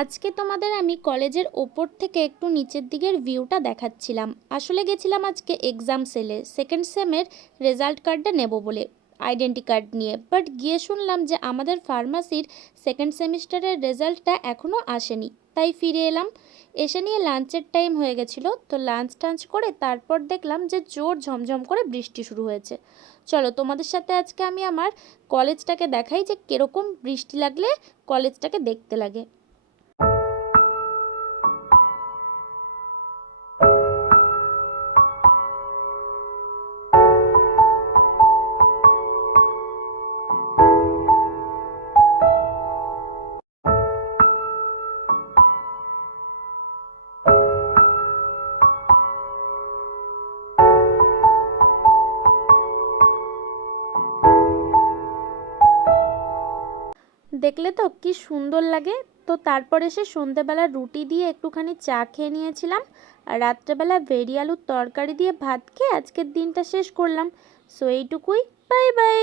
আজকে তোমাদের আমি কলেজের ওপর থেকে একটু নিচের দিকের ভিউটা দেখাচ্ছিলাম। আসলে গেছিলাম আজকে এক্সাম সেলে সেকেন্ড সেমের রেজাল্ট কার্ডটা নেব বলে, আইডেন্টি কার্ড নিয়ে। বাট গিয়ে শুনলাম যে আমাদের ফার্মাসির সেকেন্ড সেমিস্টারের রেজাল্টটা এখনও আসেনি। তাই ফিরে এলাম। এসে নিয়ে লাঞ্চের টাইম হয়ে গেছিলো, তো লাঞ্চ টাঞ্চ করে তারপর দেখলাম যে জোর ঝমঝম করে বৃষ্টি শুরু হয়েছে। চলো তোমাদের সাথে আজকে আমি আমার কলেজটাকে দেখাই যে কীরকম বৃষ্টি লাগলে কলেজটাকে দেখতে লাগে। দেখলে তো কি সুন্দর লাগে। তো তারপর এসে সন্ধেবেলা রুটি দিয়ে একটুখানি চা খেয়ে নিয়েছিলাম, আর রাত্রেবেলা ভেড়ি আলুর তরকারি দিয়ে ভাত খেয়ে আজকের দিনটা শেষ করলাম। সো এইটুকুই, বাই বাই।